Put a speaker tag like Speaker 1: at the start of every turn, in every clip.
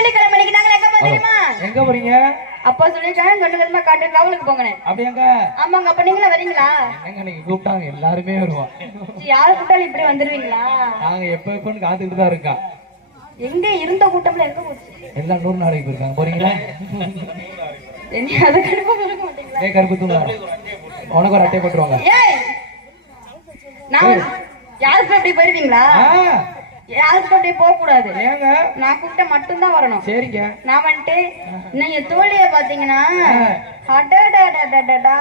Speaker 1: வெள்ளிக்கிழமை அன்னைக்கு நாங்க எங்க போறோம் தெரியுமா
Speaker 2: எங்க போறீங்க?
Speaker 1: அப்பா சொல்லிருக்காங்க கண்ணு கண்ணமா காட்டு காவலுக்கு போங்கண்ணே.
Speaker 2: அப்படியாங்க?
Speaker 1: ஆமாங்க அப்ப நீங்களும் வரீங்களா?
Speaker 2: என்னங்க நீங்க கூப்பிட்டாங்க எல்லாருமே வருவோம்.
Speaker 1: யாரு கூட்டாலும் இப்படி வந்துருவீங்களா?
Speaker 2: நாங்க எப்ப எப்பன்னு காத்துக்கிட்டு தான் இருக்கோம்.
Speaker 1: எங்க இருந்த கூட்டம்ல எங்க போச்சு.
Speaker 2: எல்லாம் நூறு நாளைக்கு போயிருக்காங்க போறீங்களா?
Speaker 1: என்ன அதை கண்டிப்பா சொல்ல மாட்டீங்களா?
Speaker 2: ஏ கருப்பு தூள் உனக்கு ஒரு அட்டை போட்டுருவாங்க.
Speaker 1: ஏய் நான் யாருக்கு அப்படி போயிருவீங்களா?
Speaker 2: ஆ,
Speaker 1: யாருக்கு அப்படி போக கூடாது.
Speaker 2: ஏங்க
Speaker 1: நான் கூப்பிட்ட மட்டும்தான் வரணும்.
Speaker 2: சரிங்க.
Speaker 1: நான் வந்துட்டு என் தோழிய பாத்தீங்கன்னா அடடடடடடா.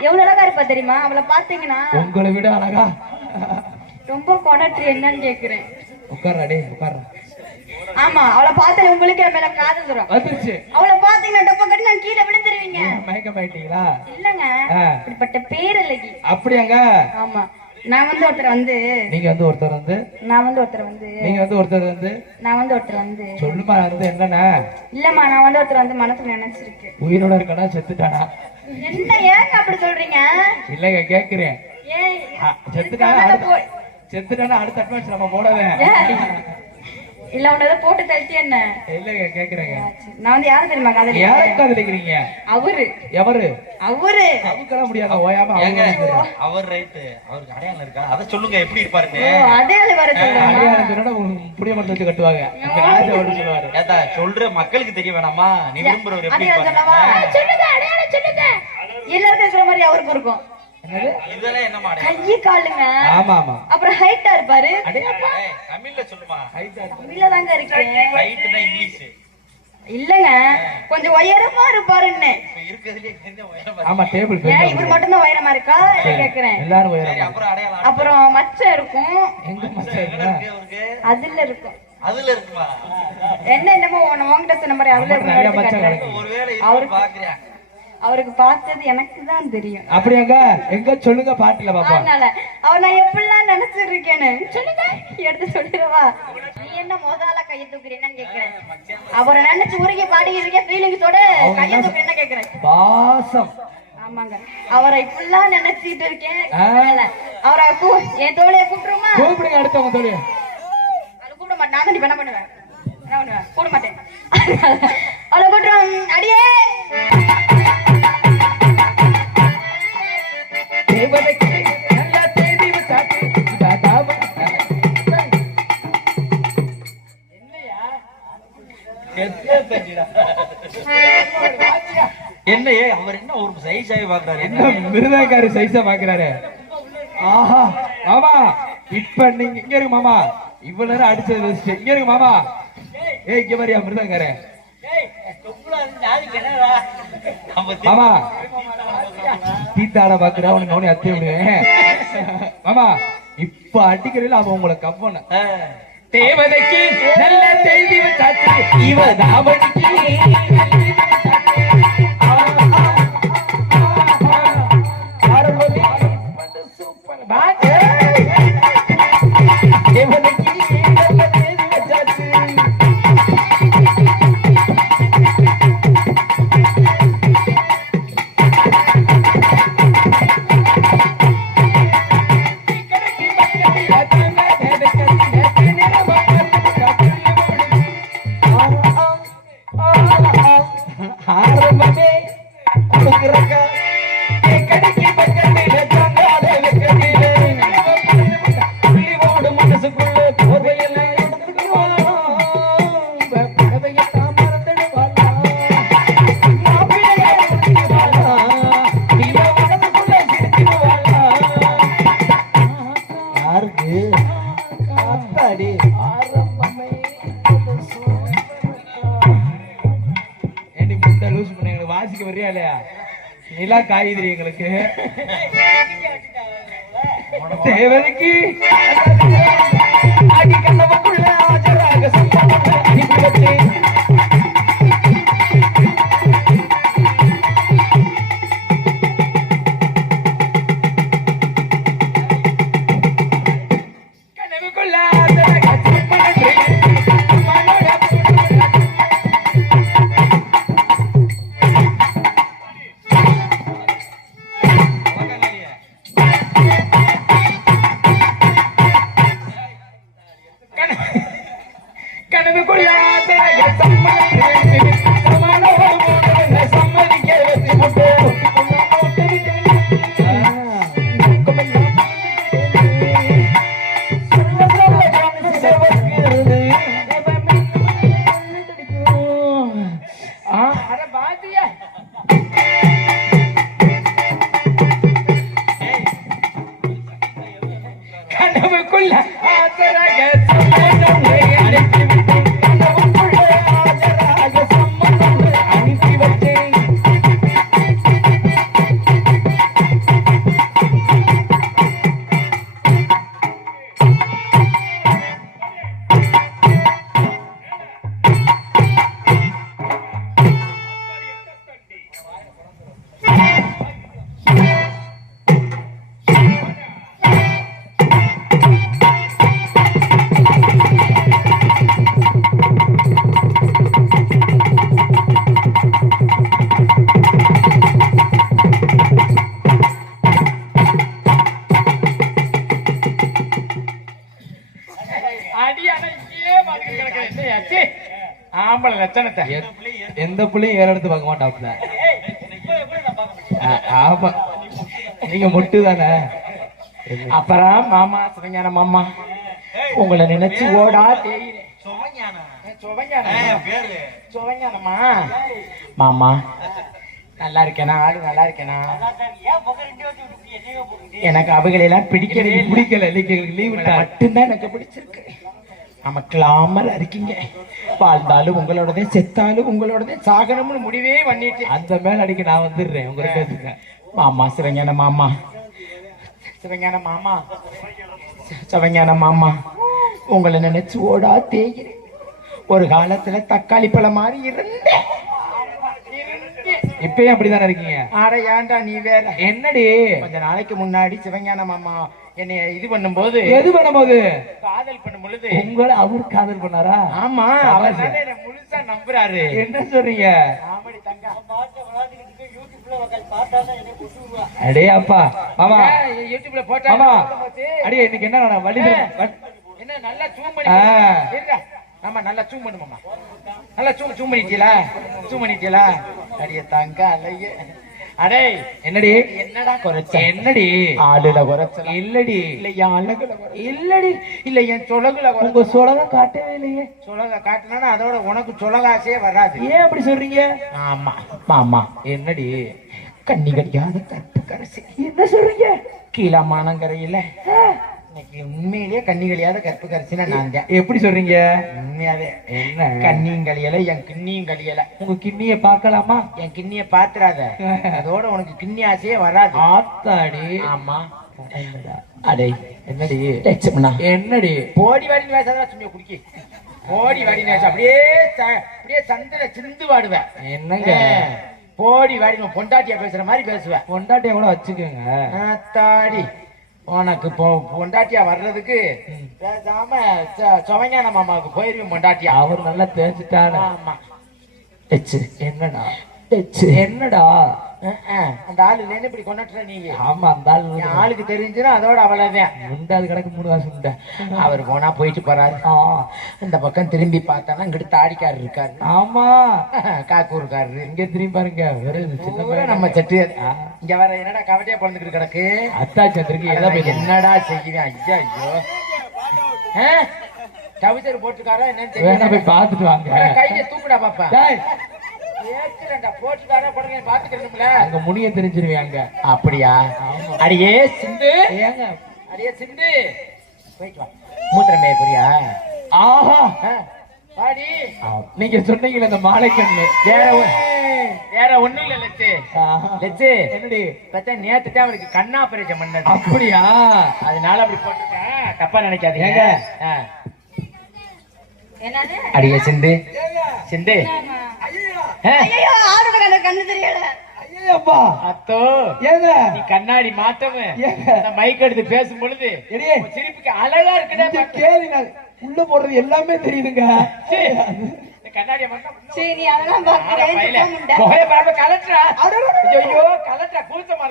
Speaker 1: எவ்வளவு அழகா இருப்பா தெரியுமா? அவளை பாத்தீங்கன்னா
Speaker 2: உங்களை விட அழகா.
Speaker 1: ரொம்ப கொடற்று என்னன்னு கேக்குறேன்.
Speaker 2: உட்கார்றா டேய் உட்கார்றா.
Speaker 1: ஆமா அவளை பார்த்தாலே உங்களுக்கு மேல காதல்
Speaker 2: வந்துருச்சு.
Speaker 1: அவளை பாத்தீங்கன்னா டப்ப கட்டி நான் கீழே விழுந்துருவீங்க.
Speaker 2: மயக்கம் ஆயிட்டீங்களா?
Speaker 1: இல்லங்க. இப்படிப்பட்ட பேரழகி.
Speaker 2: அப்படியாங்க?
Speaker 1: ஆமா. நான் வந்து ஒருத்தர் வந்து
Speaker 2: நீங்க வந்து ஒருத்தர் வந்து
Speaker 1: நான் வந்து ஒருத்தர் வந்து
Speaker 2: நீங்க வந்து ஒருத்தர் வந்து
Speaker 1: நான் வந்து ஒருத்தர் வந்து
Speaker 2: சொல்லுமா வந்து என்னன்னா
Speaker 1: இல்லம்மா நான் வந்து ஒருத்தர் வந்து மனசுல நினைச்சிருக்கேன்
Speaker 2: உயிரோட இருக்கானா செத்துட்டானா?
Speaker 1: என்ன ஏங்க அப்படி சொல்றீங்க?
Speaker 2: இல்லைங்க கேக்குறேன். செத்துட்டானா? அடுத்த செத்துட்டானா? அடுத்த அட்வான்ஸ் நம்ம போடவே.
Speaker 1: இல்ல உன்ன ஏதோ போட்டு தள்ளிட்டு என்ன?
Speaker 2: இல்லைங்க கேக்குறேங்க.
Speaker 1: நான் வந்து யாரு தெரியுமா காதலி
Speaker 2: யாரை காதலிக்கிறீங்க?
Speaker 1: அவரு.
Speaker 2: எவரு?
Speaker 1: அவரு.
Speaker 2: அவுக்கெல்லாம் முடியாத? ஓயாம
Speaker 3: ஏங்க
Speaker 2: அவங்க
Speaker 3: அவர் ரைட்டு. அவருக்கு அடையாளம் இருக்கா? அதை சொல்லுங்க எப்படி இருப்பாருன்னு.
Speaker 1: ஓ, அடையாள வர சொல்றேன்
Speaker 2: அடையாளம் சொன்னா புளிய மரத்தை வச்சு கட்டுவாங்க. சொல்லுவாரு.
Speaker 3: ஏதா சொல்ற மக்களுக்கு தெரிய வேணாமா? நீ விரும்புறவர் எப்படி
Speaker 1: அடையாளம்
Speaker 3: இருப்பாரு?
Speaker 1: சொல்லுங்க அடையாளம் சொல்லுங்க. எல்லாருக்கும் இருக்கிற மாதிரி அவருக்கு இருக்கும். காலுங்க.
Speaker 2: ஆமா ஆமா
Speaker 1: அப்புறம் ஹைட்டா இருப்பாரு.
Speaker 2: அடையாப்பா
Speaker 3: ஏய், தமிழ்ல சொல்லுமா?
Speaker 1: தமிழ்ல தாங்க
Speaker 3: இங்கிலீஷ்
Speaker 1: இல்லங்க. கொஞ்சம் உயரமா இருப்பாருன்னு.
Speaker 3: இப்ப இருக்கிறதுலயே என்ன உயரமா
Speaker 2: ஆமா டேபிள்
Speaker 1: ஏன் இவர் மட்டும்தான் உயரமா இருக்கா? கேக்குறேன்.
Speaker 2: எல்லாரும் உயரம்
Speaker 3: அப்புறம்
Speaker 1: மச்சம் இருக்கும்.
Speaker 2: எங்க இருக்கா?
Speaker 3: இருக்கு அவருக்கு?
Speaker 1: அதுல இருக்கும்.
Speaker 3: அதுல இருக்குமா?
Speaker 1: என்ன என்னமோ உன்னை உன்கிட்ட சொன்ன மாதிரி அதுல இருக்கும்.
Speaker 3: ஒருவேளை
Speaker 1: அவருக்கு-
Speaker 3: இவரு பாக்குறியா
Speaker 1: அவருக்கு பார்த்தது எனக்கு தான் தெரியும்.
Speaker 2: அப்படியாங்க? எங்க சொல்லுங்க பாட்டுல பாப்பா
Speaker 1: அதனால அவர் நான் எப்படிலாம் நினைச்சிருக்கேன்னு சொல்லுங்க. எடுத்து சொல்லிடுவா? நீ என்ன முதல்ல கையை தூக்குறீன்னு கேக்குறேன். அவரை நினைச்சு உருகி பாடிக்கிட்டு இருக்கேன் ஃபீலிங்ஸோட கையை தூக்குறேன்னு கேக்குறேன்.
Speaker 2: பாசம்.
Speaker 1: ஆமாங்க. அவரை இப்படிலாம் நினைச்சிட்டு இருக்கேன். அவரை கூ- என் தோழைய கூப்பிட்டுருமா?
Speaker 2: கூப்பிடுங்க அடுத்தவங்க தோழி
Speaker 1: அவளை கூப்பிட மாட்டேன். நான் என்ன பண்ணுவேன்? என்ன பண்ணுவேன்? கூட மாட்டேன். அவளை கூப்பிட்டுருவான் அடியே!
Speaker 2: தேவதைக்கு நல்ல தேதி விட்டாச்சு இதாதாவ-
Speaker 3: என்ன ஏ அவர் என்ன ஒரு சைஸாவே பாக்குறாரு
Speaker 2: என்ன மிருதக்காரி சைஸா பாக்குறாரு ஆஹா மாமா இப்ப நீங்க இங்க இருக்கு மாமா. இவ்வளவு நேரம் அடிச்சது வச்சுட்டு இங்க இருக்கு மாமா. ஏய் இங்க
Speaker 3: நம்ம
Speaker 2: மாமா தீத்தாட பாக்குறா உனக்கு நோனி அத்தி விடுவேன் மாமா இப்ப அடிக்கிறதுல அவன் உங்களை கவ்வன
Speaker 3: ஆ.
Speaker 2: தேவதைக்கு நல்ல செய்தி இவ தாவடிக்கு நிலா காயுதுரி எங்களுக்கு. தேவதைக்கு அடி கண்ணவக்குள்ள ஆஜராக சம்பவம் அனுப்பி
Speaker 4: லட்சணத்தை
Speaker 2: எந்த பிள்ளையும் ஏற எடுத்து பார்க்க மாட்டாப்ல ஆமா. நீங்க மொட்டு தானே?
Speaker 4: அப்புறம் மாமா சிவஞான மாமா. உங்களை நினைச்சு ஓடா சுவஞானமா மாமா. நல்லா இருக்கேனா? ஆளு நல்லா இருக்கேனா? எனக்கு அவைகளெல்லாம் பிடிக்கவே இல்லை.
Speaker 2: பிடிக்கல லீவ்
Speaker 4: மட்டும்தான் எனக்கு பிடிச்சிருக்கு. கிளாமரா இருக்கீங்க வாழ்ந்தாலும் உங்களோடதே செத்தாலும் உங்களோடதே சாகனம்னு முடிவே பண்ணிட்டு
Speaker 2: அந்த மேல அடிக்க நான் வந்துடுறேன். உங்க ரெண்டு பேத்துக்கு.
Speaker 4: மாமா சிவஞான மாமா. சிவஞான மாமா. சிவஞான மாமா. உங்களை நினைச்சு ஓடா தேய்கிறேன் ஒரு காலத்துல தக்காளி பழம் மாதிரி இருந்தேன்.
Speaker 2: இப்பயும் அப்படிதானே இருக்கீங்க?
Speaker 4: ஆட ஏன்டா நீ வேற?
Speaker 2: என்னடி?
Speaker 4: கொஞ்ச நாளைக்கு முன்னாடி சிவஞான மாமா என்னைய இது பண்ணும்போது
Speaker 2: எது பண்ணும்போது?
Speaker 4: காதல் பண்ணும் பொழுது.
Speaker 2: உங்களை அவர் காதல் பண்ணாரா?
Speaker 4: ஆமா அவர் முழுசா நம்புறாரு.
Speaker 2: என்ன சொல்றீங்க?
Speaker 4: ஆமாடி தங்கா.
Speaker 2: அடே அப்பா
Speaker 4: ஏன் யூடியூப்ல போட்டா?
Speaker 2: அடியே இன்னைக்கு என்ன வழி
Speaker 4: என்ன நல்லா ஜூம் பண்ணி. ஆமா நல்லா ஜூம் பண்ணு மாமா. நல்லா ஜூம் ஜூம் பண்ணிட்டீங்களா? ஜூம் பண்ணிட்டீங்களா? அடியே தங்க அலைய அடே
Speaker 2: என்னடி?
Speaker 4: என்னடா குறைச்ச?
Speaker 2: என்னடி?
Speaker 4: ஆளுல குறைச்ச
Speaker 2: இல்லடி.
Speaker 4: இல்ல என் அழகுல இல்லடி. இல்ல என் சொலகுல
Speaker 2: உங்க சொலக காட்டவே இல்லையே.
Speaker 4: சொலக காட்டினா அதோட உனக்கு சொலகாசே வராது.
Speaker 2: ஏன் அப்படி சொல்றீங்க?
Speaker 4: ஆமா. மாமா.
Speaker 2: என்னடி?
Speaker 4: கண்ணி கடிக்காத கரசி.
Speaker 2: என்ன சொல்றீங்க?
Speaker 4: கீழமானங்கரையில இன்னைக்கு உண்மையிலேயே கண்ணி கழியாத கற்பு கரசினா நான்
Speaker 2: எப்படி சொல்றீங்க?
Speaker 4: உண்மையாவே.
Speaker 2: என்ன?
Speaker 4: கண்ணியும் கழியல என் கிண்ணியும் கழியல
Speaker 2: உங்க கிண்ணிய பார்க்கலாமா?
Speaker 4: என் கிண்ணிய பாத்துறாத அதோட உனக்கு கிண்ணி ஆசையே வராது.
Speaker 2: ஆத்தாடி.
Speaker 4: ஆமா. அடே
Speaker 2: என்னடி என்னடி?
Speaker 4: போடி வாடி வேசாதான் சும்மா குடிக்கி. போடி வாடி வேசம் அப்படியே அப்படியே சந்திர சிந்து வாடுவேன்
Speaker 2: என்னங்க?
Speaker 4: போடி வாடி பொண்டாட்டியா பேசுற மாதிரி பேசுவேன்
Speaker 2: பொண்டாட்டிய கூட வச்சுக்கோங்க.
Speaker 4: ஆத்தாடி. உனக்கு பொ பொண்டாட்டியா வர்றதுக்கு பேசாம ச- சுவஞான மாமாவுக்கு போயிருவேன் பொண்டாட்டியா.
Speaker 2: அவர் நல்லா தேய்ச்சிட்டாரு
Speaker 4: ஆமா.
Speaker 2: என்னடா. என்னடா.
Speaker 4: அந்த ஆளு இல்லைன்னு இப்படி கொண்டுட்டுற நீங்க
Speaker 2: ஆமா அந்த ஆள்
Speaker 4: ஆளுக்கு தெரிஞ்சுன்னா அதோட அவ்வளவுதான்.
Speaker 2: முண்டாது கிடக்கு மூணு காசு உண்டை
Speaker 4: அவர் போனா போயிட்டு போறாரு. இந்த பக்கம் திரும்பி பார்த்தானா இங்கிட்டு தாடிக்காரர் இருக்காரு.
Speaker 2: ஆமா.
Speaker 4: காக்கூர்காரரு.
Speaker 2: இங்க திரும்பி பாருங்க
Speaker 4: நம்ம செட்டு இங்க வர என்னடா கவட்டையா பிறந்துக்கிட்டு கிடக்கு? அதான்
Speaker 2: போய்
Speaker 4: என்னடா செய்யுவேன் ஐயா ஐயோ. டவுசர் போட்டுக்காரா என்னன்னு தெரியல.
Speaker 2: போய் பார்த்துட்டு வாங்க.
Speaker 4: கையை தூக்குடா பாப்பா.
Speaker 2: அங்க முடிய தெரிஞ்சிருவாங்க
Speaker 4: அப்படியா? அடியே சிந்து.
Speaker 2: ஏங்க.
Speaker 4: அடியே சிந்து. மூத்திரமே புரியா?
Speaker 2: ஆஹா.
Speaker 4: பாடி
Speaker 2: நீங்க சொன்னீங்களே இந்த மாலைக்கண்ணு.
Speaker 4: வேற ஒ- வேற ஒண்ணும் இல்ல லட்சு
Speaker 2: என்னடி?
Speaker 4: நேத்து தான் அவருக்கு கண்ணா பரிச்சை பண்ணது.
Speaker 2: அப்படியா?
Speaker 4: அதனால அப்படி போட்டுட்டேன் தப்பா நினைக்காதீங்க.
Speaker 2: ஏங்க?
Speaker 4: ஆ.
Speaker 5: என்னது?
Speaker 4: அடியே சிந்து. சிந்து.
Speaker 5: ஐயோ ஆடுற கண்ணு கண்ணு தெரியல.
Speaker 2: ஐயப்பா
Speaker 4: அத்தோ
Speaker 2: ஏங்க?
Speaker 4: நீ கண்ணாடி மாத்தவ.
Speaker 2: ஏங்க?
Speaker 4: மைக் எடுத்து பேசும் பொழுது சிரிப்புக்கு அழகா இருக்குடா.
Speaker 2: கேளுங்க. உள்ள போடுறது எல்லாமே தெரியுதுங்க.
Speaker 4: கண்ணாடியை மட்டும்
Speaker 5: சரி நீ அதெல்லாம்
Speaker 4: பார்ப்ப கலட்டுறா. ஐயோ, கூச்சமா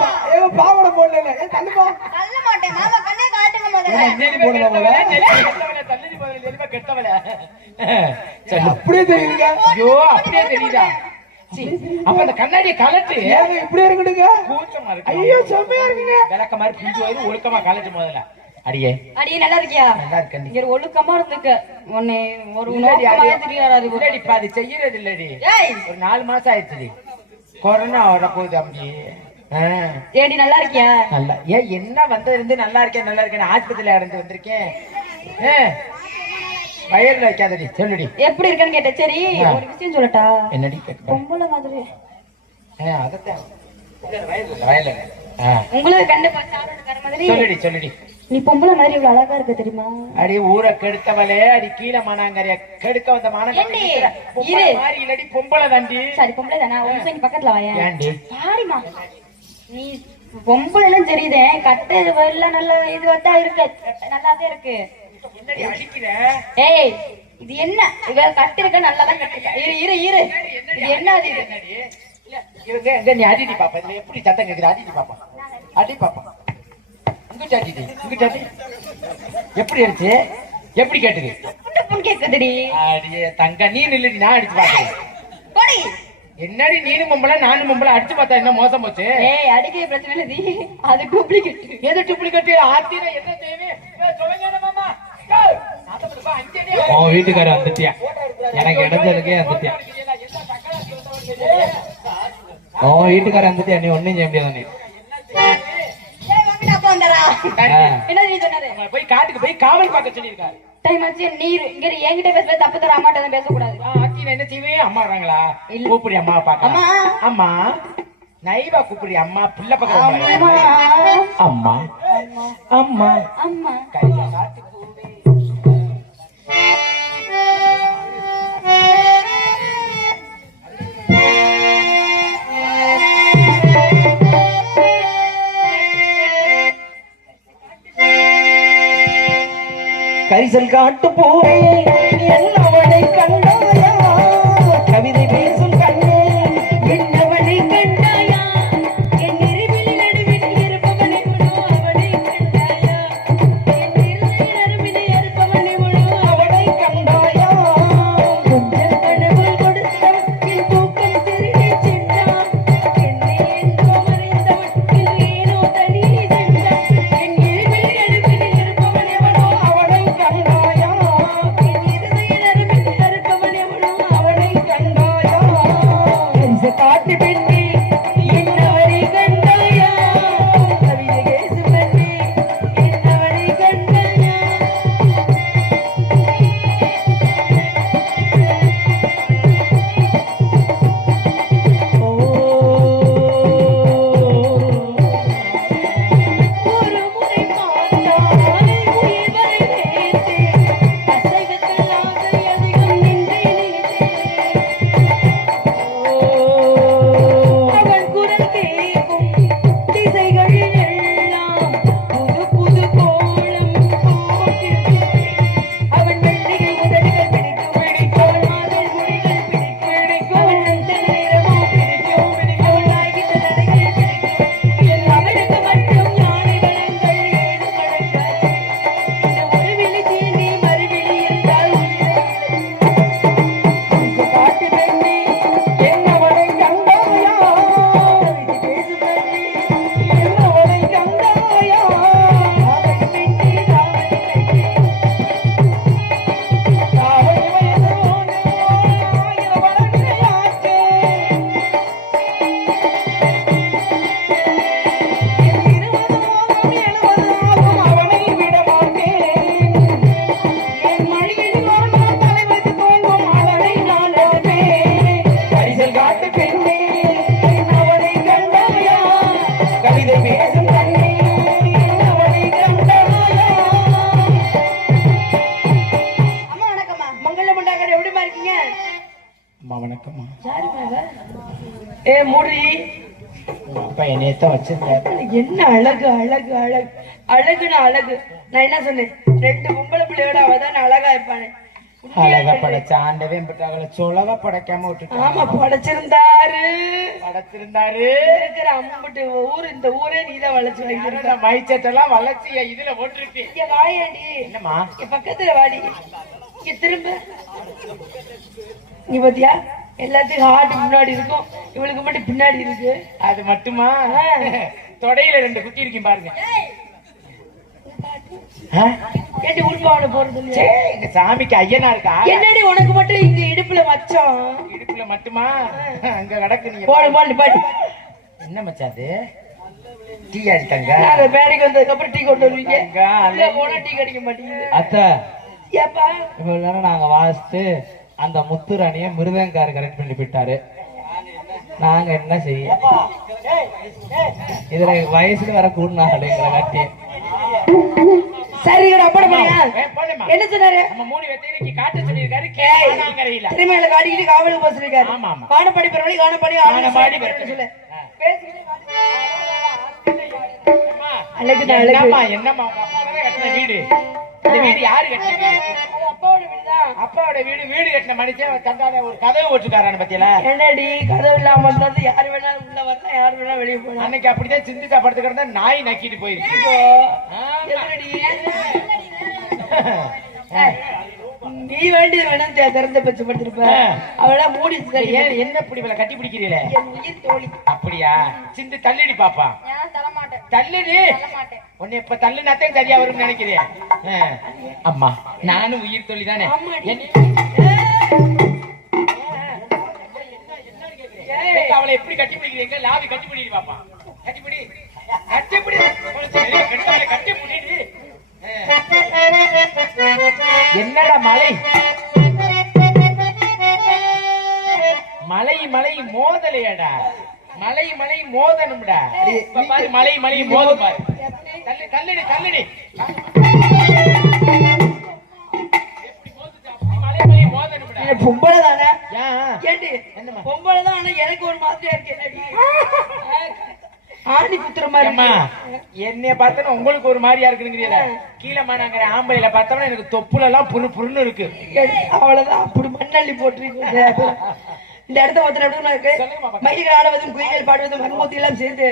Speaker 2: பா- ஏங்க பாவாடை போடல ஏ தள்ளுப்பா.
Speaker 5: தள்ள மாட்டேன். மாமா கண்ணே காட்டுங்க முதல்ல.
Speaker 4: கெட்டவளே, போதே. சரி.
Speaker 2: அப்படியே தெரியுதுங்க
Speaker 4: ஐயோ, அப்படியே தெரியுதா? சீ, அப்ப அந்த கண்ணாடியை கலட்டு.
Speaker 2: இப்படியே
Speaker 4: கூச்சமா இருக்கு.
Speaker 2: ஐயோ செம்மையா இருக்குங்க.
Speaker 4: விளக்க மாதிரி பிஞ்சு வயிறு ஒழுக்கமா கலட்டு முதல்ல. அடியே.
Speaker 5: அடி நல்லா இருக்கியா?
Speaker 4: நல்லா இருக்கண்டி
Speaker 5: இங்க ஒரு ஒழுக்கமா இருந்துக்க. உன்னை ஒரு
Speaker 4: அது-
Speaker 5: தெரியாது
Speaker 4: இப்ப அது செய்யறது இல்லடி
Speaker 5: ஏய்!
Speaker 4: ஒரு நாலு மாசம் ஆயிடுச்சுடி. கொரோனா வர போகுது அப்படி
Speaker 5: ஏடி நல்லா இருக்கியா?
Speaker 4: நல்லா ஏன் என்ன வந்தது இருந்து நல்லா இருக்கேன் நல்லா இருக்கேன். ஆஸ்பத்திரியில அடைஞ்சு வந்திருக்கேன். ஏ, வயல்ல வைக்காதடி சொல்லுடி
Speaker 5: எப்படி இருக்கேன்னு கேட்டேன். சரி. ஒரு விஷயம் சொல்லட்டா?
Speaker 4: என்னடி
Speaker 5: பொம்பளை மாதிரி. உங்களுக்கு கண்டு
Speaker 4: சொல்லுடி சொல்லுடி.
Speaker 5: நீ பொம்பளை மாதிரி இவ்வளவு அழகா இருக்க தெரியுமா?
Speaker 4: அடி ஊரை கெடுத்தவளே அடி கீழே மானாங்கறிய கெடுக்க வந்த இல்லடி பொம்பளை தாண்டி.
Speaker 5: சரி பொம்பளை தானே? பக்கத்துல வாயா சாரிமா நீ பொம்பளைலாம் தெரியுதே. கட்ட இது நல்ல இது வந்தா இருக்கு. நல்லாதான் இருக்கு. ஏய். இது என்ன? இவ கட்டு இருக்க நல்லாதான் கட்டிருக்க. இரு இரு இரு. இது என்ன அது? இது
Speaker 4: நீ அடிடி பாப்பா. இதுல எப்படி சத்தம் பாப்பா. அடி பாப்பா. அடி. எப்படி அடிச்சு? எப்படி கேட்டுது?
Speaker 5: கேக்குதுடி.
Speaker 4: அடியே தங்க நீ நில்லுடி நான் அடிச்சு பாக்குறேன். என்னடி நீனும் பொம்பளை நானும் பொம்பளை அடிச்சு பார்த்தா என்ன மோசம் போச்சு?
Speaker 5: ஏய் அடிக்கிற பிரச்சனை இல்ல அது டூப்ளிகேட்
Speaker 4: எது டூப்ளிகேட் ஆத்திர என்ன தேவை? சொல்லுங்க மாமா.
Speaker 2: உன் வீட்டுக்காரர் வந்துட்டியா? எனக்கு இடைஞ்சலுக்கே வந்துட்டியா? உன் வீட்டுக்காரர் வந்துட்டியா? நீ ஒண்ணும் செய்ய முடியாது நீ?
Speaker 4: போய் காட்டுக்கு போய் காவல் பார்க்க சொல்லியிருக்காரு.
Speaker 5: டைம் ஆச்சு நீர். இங்க என்கிட்ட பேசுறது தப்பு தர அம்மாட்ட தான் பேசக்கூடாது.
Speaker 4: ஆத்தின என்ன செய்வே? அம்மா வராங்களா?
Speaker 5: இல்ல.
Speaker 4: கூப்பிடி அம்மா பாக்க
Speaker 5: அம்மா.
Speaker 4: அம்மா நைவா கூப்பிடி அம்மா. புள்ள பக்கம்
Speaker 5: அம்மா.
Speaker 4: அம்மா. அம்மா.
Speaker 5: அம்மா.
Speaker 4: கரிசல் காட்டு
Speaker 5: போய் எல்லாம்
Speaker 4: நான்
Speaker 5: என்ன சொன்னேன்? ரெண்டு பொம்பளை பிள்ளையோட அவ தான் அழகா இருப்பானே.
Speaker 4: அழகா படைச்ச ஆண்டவே அவளை சொலவா படைக்காம
Speaker 5: ஆமா
Speaker 4: விட்டுட்டான்
Speaker 5: படைச்சிருந்தாரு.
Speaker 4: படைச்சிருந்தாரு.
Speaker 5: இருக்கிற அம்புட்டு ஊர் இந்த ஊரே நீதான் வளைச்சு வைக்கிற
Speaker 4: மைச்சட்டெல்லாம் இதுல போட்டிருக்கு?
Speaker 5: இங்க வாயாடி
Speaker 4: என்னம்மா?
Speaker 5: இங்க பக்கத்துல வாடி. இங்க திரும்ப. நீ பாத்தியா? எல்லாத்துக்கும் ஹார்ட் முன்னாடி இருக்கும். இவளுக்கு மட்டும் பின்னாடி இருக்கு.
Speaker 4: அது மட்டுமா? தொடையில ரெண்டு குத்தி இருக்கும் பாருங்க.
Speaker 5: உள்பாவனை போறது
Speaker 4: எங்க சாமிக்கு ஐயனா இருக்கா?
Speaker 5: என்னடி உனக்கு மட்டும் இங்க இடுப்புல மச்சம்
Speaker 4: இடுப்புல மட்டுமா? அங்க கிடக்கு நீங்க
Speaker 5: போடு போடு பாடி.
Speaker 4: என்ன மச்சான் அது? டீ அடித்தாங்க
Speaker 5: நாங்க வேலைக்கு வந்ததுக்கு அப்புறம் டீ கொண்டு வருவீங்க. உள்ள போனா டீ கிடைக்க மாட்டேங்குது
Speaker 2: அத்தை.
Speaker 5: ஏப்பா?
Speaker 2: இவ்வளவு நேரம் நாங்க வாசித்து அந்த முத்துராணிய மிருதங்கார கரெக்ட் பண்ணி போயிட்டாரு நாங்க என்ன செய்ய? இதுல வயசுல வர கூடுனாங்களே எங்களை காட்டி.
Speaker 5: சரி. என்ன சொன்னாரு?
Speaker 4: நம்ம மூணு காட்ட
Speaker 5: அடிக்கடி காவலுக்கு போக சொல்லிருக்காரு
Speaker 4: ஆமா, ஆமா.
Speaker 5: காணப்பாடி பெறவழி காணப்பாடி சொல்லு.
Speaker 4: என்னம்மா என்னம்மா? வீடு. இந்த வீடு யாரு கட்டின
Speaker 5: அப்பாவோட
Speaker 4: வீடு வீடு கட்டின மனுஷன் தந்தால ஒரு கதவு ஓட்டுக்காரான பத்தியில
Speaker 5: என்னடி கதவு இல்லாம இருந்தாலும் யாரு வேணாலும் உள்ள வரலாம் யாரு வேணாலும் வெளியே போகலாம்.
Speaker 4: அன்னைக்கு அப்படிதான் சிந்திச்சா படுத்து கிடந்தா நாய் நக்கிட்டு போயிருக்கு
Speaker 5: நீ வேண்டிய வேணா தெ- திறந்த பச்சு படுத்திருப்ப. அவளா மூடி
Speaker 4: சரி, ஏன் என்ன இப்படி இவளை கட்டி
Speaker 5: உயிர் தோழி.
Speaker 4: அப்படியா? சிந்து தள்ளிடி பாப்பா. தள்ளுடி.
Speaker 5: மாட்டேன்
Speaker 4: உன்னை இப்ப தள்ளுனாத்தே சரியா வரும்னு நினைக்கிறேன். அம்மா நானும் உயிர் தானே. ஏய், அவளை எப்படி கட்டி பிடிக்கிறீங்க? லாவி கட்டி பாப்பா. கட்டி பிடி. கட்டி பிடி. என்னடா மலை? மலை மலை மோதலையாடா. மலை மலை மோதனும்டா இப்ப பாரு மலை மலை மோதும் பாரு. தள்ளு தள்ளுடி தள்ளுடி.
Speaker 5: பொம்பளை தானே? பொம்பளை தான் எனக்கு ஒரு மாதிரியா இருக்கு ஆணி குத்துற மாதிரி
Speaker 4: அம்மா
Speaker 5: இருக்கு.
Speaker 4: என்னைய பார்த்தா உங்களுக்கு ஒரு மாதிரியா இருக்குங்கிறீல. கீழே மானாங்கிற ஆம்பளையில பார்த்தோம்னா எனக்கு தொப்புல எல்லாம் புரு புருன்னு இருக்கு.
Speaker 5: அவ்வளவுதான். அப்படி மண்ணள்ளி போட்டிருக்கு இந்த இடத்த ஒருத்தர் எப்படி இருக்கு. மயில்கள் ஆடுவதும் குயில்கள் பாடுவதும் மண்மூத்தி எல்லாம் சேர்ந்து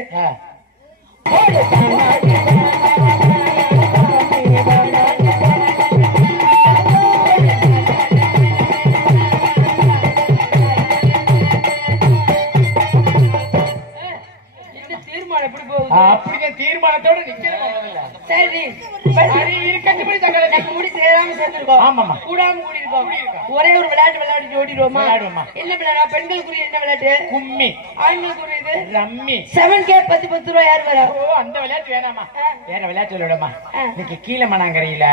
Speaker 4: அப்படிதான் தீர்மானத்தோட
Speaker 5: சரி
Speaker 4: சரி, இரு, கட்டுப்படி தங்களை
Speaker 5: நம்ம முடி சேராம சேர்ந்திருக்கோம்.
Speaker 4: ஆமாம்மா.
Speaker 5: கூடாம கூடி இருக்கோம் ஒரே ஒரு விளையாட்டு விளையாடி ஓடிடுவோமா
Speaker 4: விளையாடுவோமா.
Speaker 5: என்ன விளையாடா? பெண்களுக்குரிய என்ன விளையாட்டு?
Speaker 4: கும்மி.
Speaker 5: ஆண்களுக்குரிய இது?
Speaker 4: ரம்மி
Speaker 5: செவன் கே பத்து பத்து ரூபா யார் வரா
Speaker 4: ஓ அந்த விளையாட்டு வேணாமா வேற விளையாட்டு விளையாடுமா. இன்னைக்கு கீழே மணாங்கரையில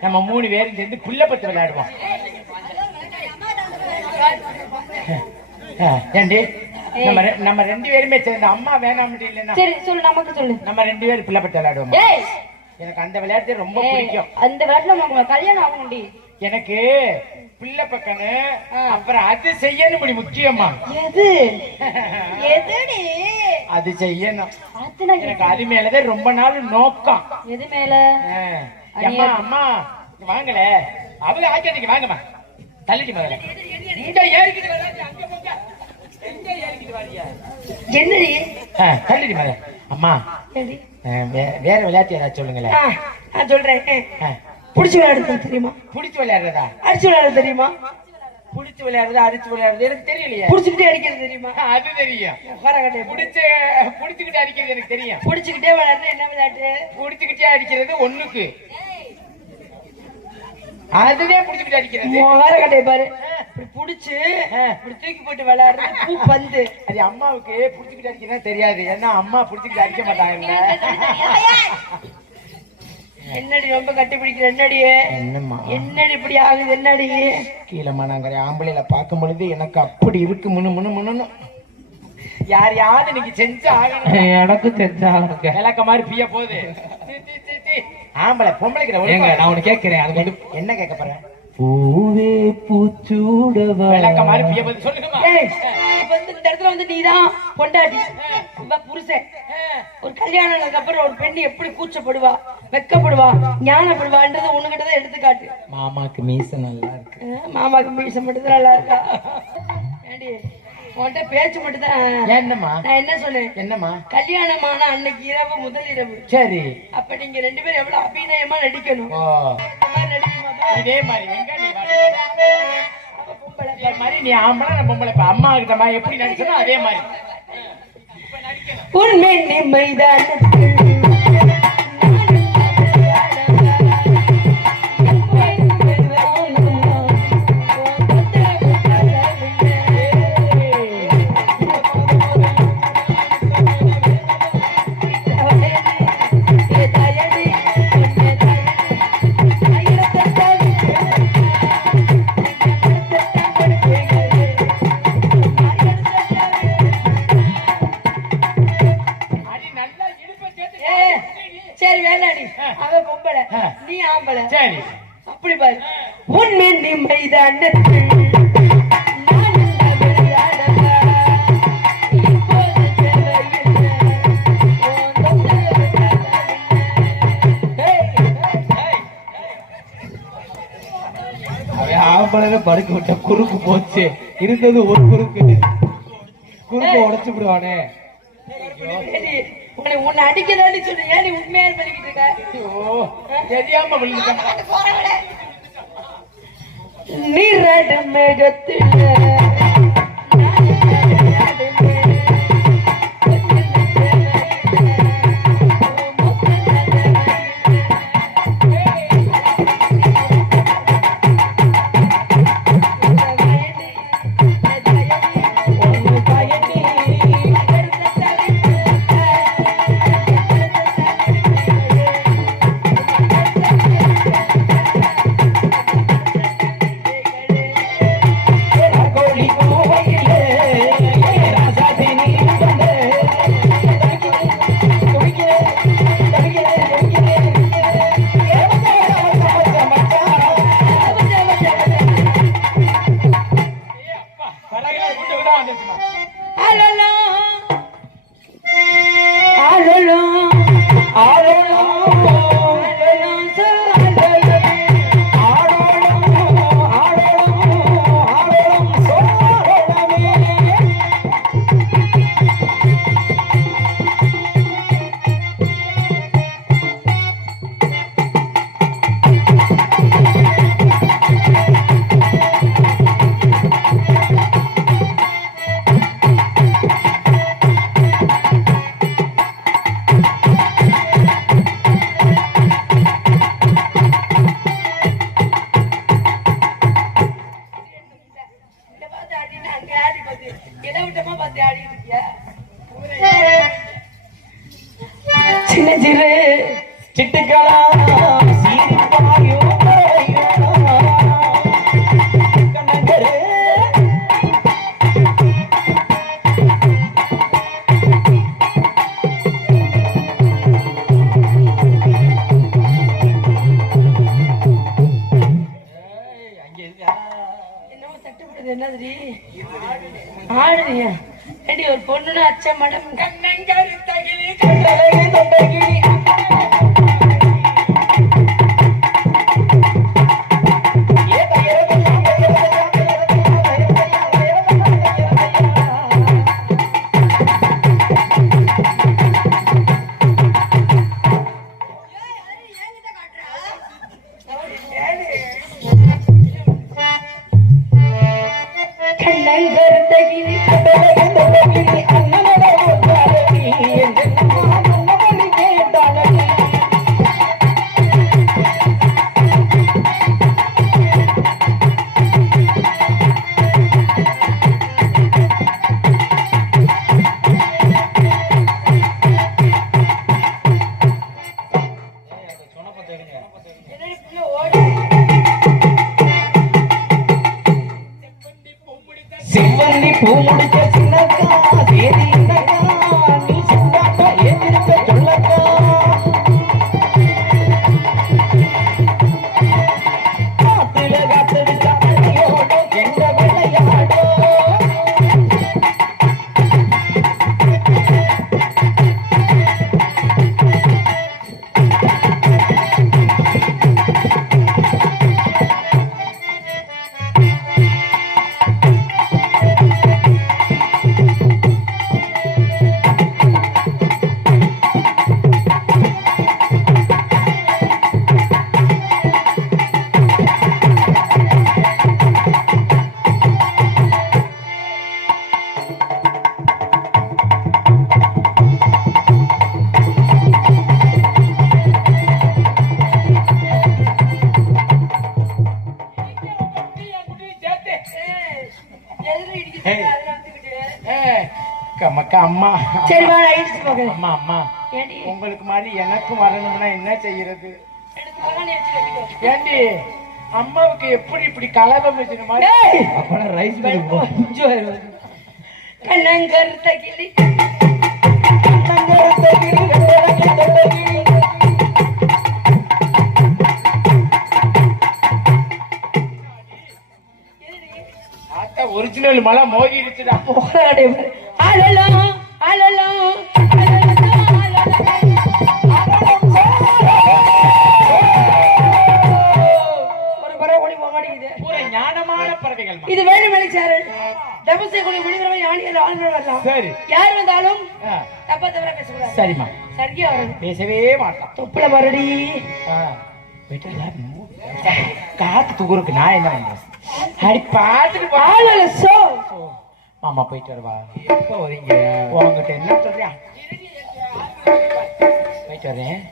Speaker 4: நம்ம மூணு பேரும் சேர்ந்து புள்ளப்பத்து விளையாடுவோம். ஆ, ஏண்டி? நம்ம நம்ம ரெண்டு பேருமே சேர்ந்து அம்மா வேணாம் இல்லைன்னா
Speaker 5: சரி சொல்லு நமக்கு சொல்லு.
Speaker 4: நம்ம ரெண்டு பேரும் புள்ளப்பத்து விளையாடுவோம்?
Speaker 5: ஏய்!
Speaker 4: எனக்கு அந்த விளையாட்டு ரொம்ப பிடிக்கும்.
Speaker 5: அந்த விளையாட்டுல நம்ம கல்யாணம் ஆகணும்டி.
Speaker 4: எனக்கு பிள்ளை பக்கனு அப்புறம் அது செய்யணும் முடி முக்கியமா.
Speaker 5: எது? எதுடி?
Speaker 4: அது செய்யணும். எனக்கு அது மேலதான் ரொம்ப நாள் நோக்கம்.
Speaker 5: எது மேல.
Speaker 4: அம்மா அம்மா வாங்கல அவங்க ஆக்கியதுக்கு வாங்கம்மா. தள்ளிட்டு முதல்ல. இங்க ஏறிக்கிட்டு தள்ளிட்டு முதல்ல அம்மா வேற விளையாட்டு ஏதாச்சும் சொல்லுங்களேன்
Speaker 5: நான் சொல்றேன். புடிச்சு விளையாடுறது தெரியுமா?
Speaker 4: புடிச்சு விளையாடுறதா?
Speaker 5: அடிச்சு விளையாடுறது தெரியுமா?
Speaker 4: புடிச்சு விளையாடுறது அடிச்சு விளையாடுறது? எனக்கு தெரியலையே.
Speaker 5: புடிச்சுக்கிட்டே அடிக்கிறது தெரியுமா?
Speaker 4: அது தெரியும்.
Speaker 5: உட்காரக்கட்டை
Speaker 4: புடிச்சு புடிச்சுக்கிட்டு அடிக்கிறது எனக்கு தெரியும்.
Speaker 5: புடிச்சுக்கிட்டே விளையாடுறது என்ன விளையாட்டு?
Speaker 4: புடிச்சுக்கிட்டே அடிக்கிறது ஒண்ணுக்கு. அதுவே புடிச்சுக்கிட்டு அடிக்கிறது.
Speaker 5: உட்காரக்கட்டை பாரு. இப்படி புடிச்சு. இப்படி தூக்கி போட்டு விளையாடுறது பூ பந்து.
Speaker 4: அது அம்மாவுக்கு புடிச்சுக்கிட்டு அடிக்கிறது தெரியாது. ஏன்னா அம்மா புடிச்சுக்கிட்டு அடிக்க மாட்டாங்கல்ல
Speaker 5: என்னடி ரொம்ப கட்டி பிடிக்கிற என்னடி?
Speaker 4: என்னம்மா?
Speaker 5: என்னடி இப்படி ஆகுது? என்னடி?
Speaker 4: கீழே மணாங்கரை ஆம்பளையில பார்க்கும் பொழுது எனக்கு அப்படி இருக்கு. முனு முனு முணுன்னு யார் யாரு இன்னைக்கு செஞ்சு ஆகணும்?
Speaker 2: எனக்கு தெரிஞ்சாங்க
Speaker 4: விளக்க மாதிரி பிய போகுது. ஆம்பளை பொம்பளைக்கிற
Speaker 2: நான் உனக்கு கேட்கிறேன். அது
Speaker 4: என்ன கேட்க போறேன்?
Speaker 2: பூவே பூச்சூடவா?
Speaker 4: விளக்க மாதிரி பிய போகுது சொல்லுங்கம்மா.
Speaker 5: ஏய் இப்ப வந்து இந்த இடத்துல வந்து நீதான் பொண்டாட்டி. இவ புருஷன். ஒரு கல்யாணம் ஆனதுக்கு அப்புறம் ஒரு பெண் எப்படி கூச்சப்படுவா வெக்கப்படுவா ஞானப்படுவான்றது உனக்கிட்ட தான் எடுத்துக்காட்டு.
Speaker 4: மாமாக்கு மீச நல்லா இருக்கு.
Speaker 5: மாமாக்கு மீச மட்டும் தான் நல்லா இருக்கா? ஏண்டி உன்கிட்ட பேச்சு மட்டும் தான்
Speaker 4: என்னம்மா?
Speaker 5: நான் என்ன சொன்னேன்
Speaker 4: என்னம்மா?
Speaker 5: கல்யாணமான அன்னைக்கு இரவு முதல் இரவு.
Speaker 4: சரி.
Speaker 5: அப்ப நீங்க ரெண்டு பேரும் எவ்வளவு அபிநயமா நடிக்கணும்.
Speaker 4: ஓ
Speaker 5: இந்த மாதிரி
Speaker 4: இதே மாதிரி மாதிரி நீ ஆம்பளை பொம்பளை. இப்ப அம்மா கிட்ட எப்படி நடிச்சனோ அதே மாதிரி.
Speaker 5: உண்மை நிம்மைதான் ஆம்பளை.
Speaker 4: சரி.
Speaker 5: அப்படி பாரு. உண்மை
Speaker 2: ஆம்பளைல படுக்க விட்ட குறுக்கு போச்சு. இருந்தது ஒரு குறுக்கு. குறுக்கு உடைச்சு விடுவானே.
Speaker 5: உன்னை உன்னை அடிக்கதான்னு சொல்லு ஏன் நீ உண்மையா பண்ணிக்கிட்டு இருக்க?
Speaker 4: தெரியாம விழுந்துட்டேன்.
Speaker 5: நீராடு மேகத்தில். என்னதுடி? ஆடுறியா ஏடி ஒரு பொண்ணுன்னு அச்ச மடம்
Speaker 4: கண்ணங்கரி தகிலி கட்டழகி தொட்டகிரி அம்மா அம்மா உங்களுக்கு மாதிரி எனக்கும் வரணும்னா என்ன செய்யறது? ஏண்டி? அம்மாவுக்கு எப்படி இப்படி கலகம் வச்சுன மாதிரி?
Speaker 2: ஒரிஜினல் மலை
Speaker 4: மோகிடுச்சுடா.
Speaker 5: போராடி
Speaker 4: அழலாம் பறவைகள்
Speaker 5: இது வேலுமலை சேரல். தபசை குழி யானையில் ஆண்கள் வரலாம்
Speaker 4: சரி.
Speaker 5: யார் வந்தாலும் தப்பா தவிர பேசக்கூடாது
Speaker 4: சரிம்மா.
Speaker 5: சரியா வரணும்
Speaker 4: பேசவே மாட்டான்.
Speaker 5: தொப்புல மறுடி.
Speaker 4: காத்து தூக்குறதுக்கு நான் என்ன அடி பார்த்துட்டு போ.
Speaker 5: ஆளல சோ.
Speaker 4: மாமா போயிட்டு வருவா. எப்போ வரீங்க? உங்ககிட்ட என்ன சொல்றியா? போயிட்டு வரேன்.